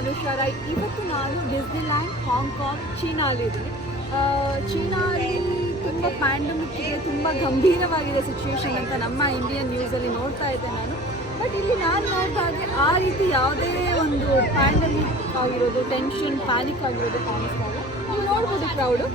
ಅನುಷಾರ. ಇವತ್ತು ನಾನು Disneyland Hong Kong ಚೀನಾಲಿದ್ದೀನಿ. ಚೀನಾಲಿ ತುಂಬ ಪ್ಯಾಂಡಮಿಕ್ ಇದೆ, ತುಂಬ ಗಂಭೀರವಾಗಿದೆ ಸಿಚುವೇಶನ್ ಅಂತ ನಮ್ಮ ಇಂಡಿಯನ್ ನ್ಯೂಸಲ್ಲಿ ನೋಡ್ತಾ ಇದ್ದೆ ನಾನು. ಬಟ್ ಇಲ್ಲಿ ನಾನು ನೋಡ್ತಾ ಇದ್ದೆ ಆ ರೀತಿ ಯಾವುದೇ ಒಂದು ಪ್ಯಾಂಡಮಿಕ್ ಆಗಿರೋದು, ಟೆನ್ಷನ್, ಪ್ಯಾನಿಕ್ ಆಗಿರೋದು ಕಾಣಿಸ್ತಾ ಇಲ್ಲ. ನೀವು ನೋಡ್ಬೋದು ಕ್ರೌಡು.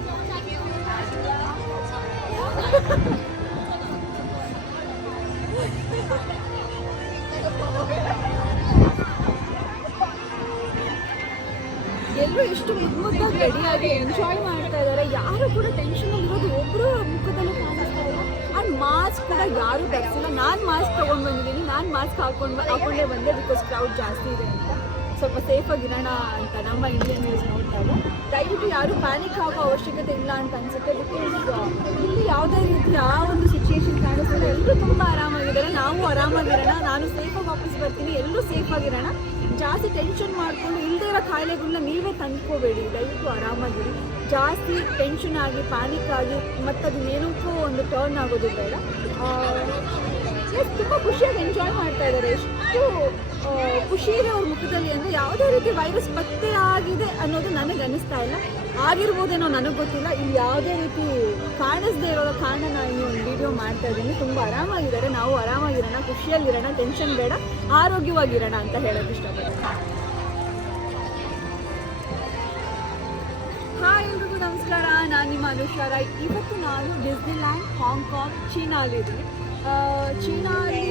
ಎಲ್ಲರೂ ಎಷ್ಟು ಮುದ್ದಾಗಿ ರೆಡಿಯಾಗಿ ಎಂಜಾಯ್ ಮಾಡ್ತಾ ಇದ್ದಾರೆ. ಯಾರು ಕೂಡ ಟೆನ್ಷನಲ್ಲಿ ಇರೋದು ಒಬ್ಬರು ಮುಖದಲ್ಲೂ ಕಾಣಿಸ್ತಾ ಇಲ್ಲ. ಆ್ಯಂಡ್ ಮಾಸ್ಕ್ ಕೂಡ ಯಾರೂ ಧರಿಸಿಲ್ಲ. ನಾನು ಮಾಸ್ಕ್ ತೊಗೊಂಡು ಬಂದಿದ್ದೀನಿ, ನಾನು ಮಾಸ್ಕ್ ಹಾಕೊಂಡೇ ಬಂದೆ, ಬಿಕಾಸ್ ಕ್ರೌಡ್ ಜಾಸ್ತಿ ಇದೆ ಅಂತ. ಸ್ವಲ್ಪ ಸೇಫಾಗಿರೋಣ ಅಂತ ನಮ್ಮ ಇಂಡಿಯನ್ ನ್ಯೂಸ್ ನೋಡ್ತಾ ಇದೆ. ದಯವಿಟ್ಟು ಯಾರು ಪ್ಯಾನಿಕ್ ಆಗೋ ಅವಶ್ಯಕತೆ ಇಲ್ಲ ಅಂತ ಅನಿಸುತ್ತೆ. ಬಿಕಾಸ್ ಇಲ್ಲಿ ಯಾವುದೇ ರೀತಿ ಆ ಒಂದು ಸಿಚುಯೇಷನ್ ಕಾಣಿಸ್ತಾರೆ. ಎಲ್ಲರೂ ತುಂಬ ಆರಾಮಾಗಿದ್ದಾರೆ, ನಾವು ಆರಾಮಾಗಿರೋಣ. ನಾನು ಸೇಫಾಗಿ ವಾಪಸ್ ಬರ್ತೀನಿ, ಎಲ್ಲರೂ ಸೇಫಾಗಿರೋಣ. ಜಾಸ್ತಿ ಟೆನ್ಷನ್ ಮಾಡಿಕೊಂಡು ಇಲ್ಲದೇ ಇರೋ ಕಾಯಿಲೆಗಳನ್ನ ನೀವೇ ತಂದ್ಕೋಬೇಡಿ. ದಯವಿಟ್ಟು ಆರಾಮಾಗಿರಿ. ಜಾಸ್ತಿ ಟೆನ್ಷನ್ ಆಗಿ, ಪ್ಯಾನಿಕ್ ಆಗಿ ಮತ್ತು ಅದನ್ನೇನಕ್ಕೂ ಒಂದು ಟರ್ನ್ ಆಗೋದು ಬೇಡ. ತುಂಬ ಖುಷಿಯಾಗಿ ಎಂಜಾಯ್ ಮಾಡ್ತಾ ಇದ್ದಾರೆ. ಎಷ್ಟು ಖುಷಿ ಇದೆ ಅವ್ರ ಮುಖದಲ್ಲಿ ಅಂದರೆ ಯಾವುದೇ ರೀತಿ ವೈರಸ್ ಪತ್ತೆ ಆಗಿದೆ ಅನ್ನೋದು ನನಗೆ ಅನ್ನಿಸ್ತಾ ಇಲ್ಲ. ಆಗಿರ್ಬೋದೇನೋ ನನಗೆ ಗೊತ್ತಿಲ್ಲ. ಇಲ್ಲಿ ಯಾವುದೇ ರೀತಿ ಕಾಣಿಸ್ದೇ ಇರೋ ಕಾರಣ ನಾನು ಈ ಒಂದು ವಿಡಿಯೋ ಮಾಡ್ತಾ ಇದ್ದೀನಿ. ತುಂಬ ಆರಾಮಾಗಿದ್ದಾರೆ, ನಾವು ಆರಾಮಾಗಿರೋಣ, ಖುಷಿಯಲ್ಲಿರೋಣ, ಟೆನ್ಷನ್ ಬೇಡ, ಆರೋಗ್ಯವಾಗಿರೋಣ ಅಂತ ಹೇಳೋಕ್ಕೆ ಇಷ್ಟಪಡ್ತೀನಿ. ಹಾಯ್ ಎಲ್ರಿಗೂ ನಮಸ್ಕಾರ, ನಾನು ನಿಮ್ಮ ಅನುಷಾರ. ಇವತ್ತು ನಾನು ಡಿಸ್ನಿಲ್ಯಾಂಡ್ ಹಾಂಗ್ಕಾಂಗ್ ಚೀನಾಲಿದ್ದೀನಿ. ಚೀನಾಲಿ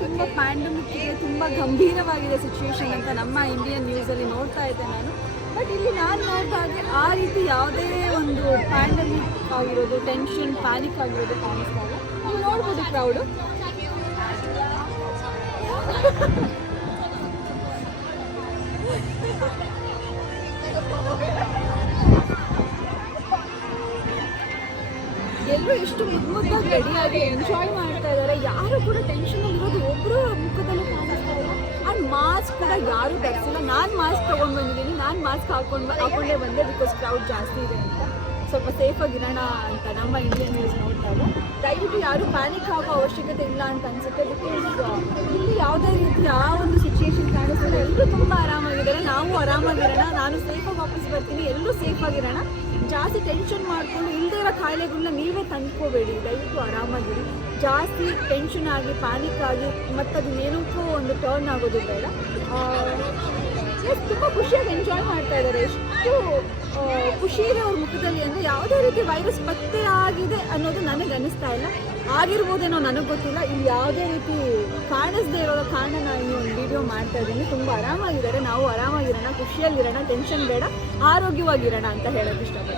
ತುಂಬ ಪ್ಯಾಂಡಮಿಕ್ ಇದೆ, ತುಂಬ ಗಂಭೀರವಾಗಿದೆ ಸಿಚುವೇಶನ್ ಅಂತ ನಮ್ಮ ಇಂಡಿಯನ್ ನ್ಯೂಸಲ್ಲಿ ನೋಡ್ತಾ ಇದ್ದೆ ನಾನು. ಬಟ್ ಇಲ್ಲಿ ನಾನು ನೋಡ್ತಾ ಇದ್ದೆ ಆ ರೀತಿ ಯಾವುದೇ ಒಂದು ಪ್ಯಾಂಡಮಿಕ್ ಆಗಿರೋದು, ಟೆನ್ಷನ್, ಪ್ಯಾನಿಕ್ ಆಗಿರೋದು ಕಾಣಿಸ್ತಾ ಇಲ್ಲ. ನೀವು ನೋಡ್ಬೋದು ಕ್ರೌಡು. ಎಲ್ಲರೂ ಎಷ್ಟು ಮುದ್ದಾಗಿ ರೆಡಿಯಾಗಿ ಎಂಜಾಯ್ ಮಾಡ್ತಾ ಇದ್ದಾರೆ. ಯಾರು ಕೂಡ ಟೆನ್ಷನಲ್ಲಿ ಇರೋದು ಒಬ್ಬರು ಮುಖದಲ್ಲೂ ಕಾಣಿಸ್ತಾ ಇಲ್ಲ. ಆ್ಯಂಡ್ ಮಾಸ್ಕ್ ಕೂಡ ಯಾರೂ ಧರಿಸಿಲ್ಲ. ನಾನು ಮಾಸ್ಕ್ ತೊಗೊಂಡು ಬಂದಿದ್ದೀನಿ, ನಾನು ಮಾಸ್ಕ್ ಹಾಕೊಂಡೇ ಬಂದೆ, ಬಿಕಾಸ್ ಕ್ರೌಡ್ ಜಾಸ್ತಿ ಇದೆ ಅಂತ. ಸ್ವಲ್ಪ ಸೇಫಾಗಿರೋಣ ಅಂತ ನಮ್ಮ ಇಂಡಿಯನ್ ನ್ಯೂಸ್ ನೋಡ್ತಾ ಇದೆ. ದಯವಿಟ್ಟು ಯಾರು ಪ್ಯಾನಿಕ್ ಆಗೋ ಅವಶ್ಯಕತೆ ಇಲ್ಲ ಅಂತ ಅನಿಸುತ್ತೆ. ಬಿಕಾಸ್ ಇಲ್ಲಿ ಯಾವುದೇ ರೀತಿ ಆ ಒಂದು ಸಿಚುಯೇಷನ್ ಕಾಣಿಸ್ತಾರೆ. ಎಲ್ಲರೂ ತುಂಬ ಆರಾಮಾಗಿದ್ದಾರೆ, ನಾವು ಆರಾಮಾಗಿರೋಣ. ನಾನು ಸೇಫಾಗಿ ವಾಪಸ್ ಬರ್ತೀನಿ, ಎಲ್ಲರೂ ಸೇಫಾಗಿರೋಣ. ಜಾಸ್ತಿ ಟೆನ್ಷನ್ ಮಾಡಿಕೊಂಡು ಇಲ್ಲದೇ ಇರೋ ಕಾಯಿಲೆಗಳನ್ನ ನೀವೇ ತಂದ್ಕೋಬೇಡಿ. ದಯವಿಟ್ಟು ಆರಾಮಾಗಿರಿ. ಜಾಸ್ತಿ ಟೆನ್ಷನ್ ಆಗಿ, ಪ್ಯಾನಿಕ್ ಆಗಿ ಮತ್ತು ಅದನ್ನೇನಕ್ಕೂ ಒಂದು ಟರ್ನ್ ಆಗೋದು ಬೇಡ. ತುಂಬ ಖುಷಿಯಾಗಿ ಎಂಜಾಯ್ ಮಾಡ್ತಾ ಇದ್ದಾರೆ. ಎಷ್ಟು ಖುಷಿ ಇದೆ ಅವ್ರ ಮುಖದಲ್ಲಿ ಅಂದರೆ ಯಾವುದೇ ರೀತಿ ವೈರಸ್ ಪತ್ತೆ ಆಗಿದೆ ಅನ್ನೋದು ನನಗೆ ಅನ್ನಿಸ್ತಾ ಇಲ್ಲ. ಆಗಿರ್ಬೋದೇನೋ ನನಗೆ ಗೊತ್ತಿಲ್ಲ. ಇಲ್ಲಿ ಯಾವುದೇ ರೀತಿ ಕಾಣಿಸ್ದೇ ಇರೋ ಕಾರಣ ನಾನು ಈ ಒಂದು ವಿಡಿಯೋ ಮಾಡ್ತಾ ಇದ್ದೀನಿ. ತುಂಬ ಆರಾಮಾಗಿದ್ದಾರೆ, ನಾವು ಆರಾಮಾಗಿರೋಣ, ಖುಷಿಯಲ್ಲಿರೋಣ, ಟೆನ್ಷನ್ ಬೇಡ, ಆರೋಗ್ಯವಾಗಿರೋಣ ಅಂತ ಹೇಳೋಕ್ಕೆ ಇಷ್ಟಪಡ್ತೀನಿ.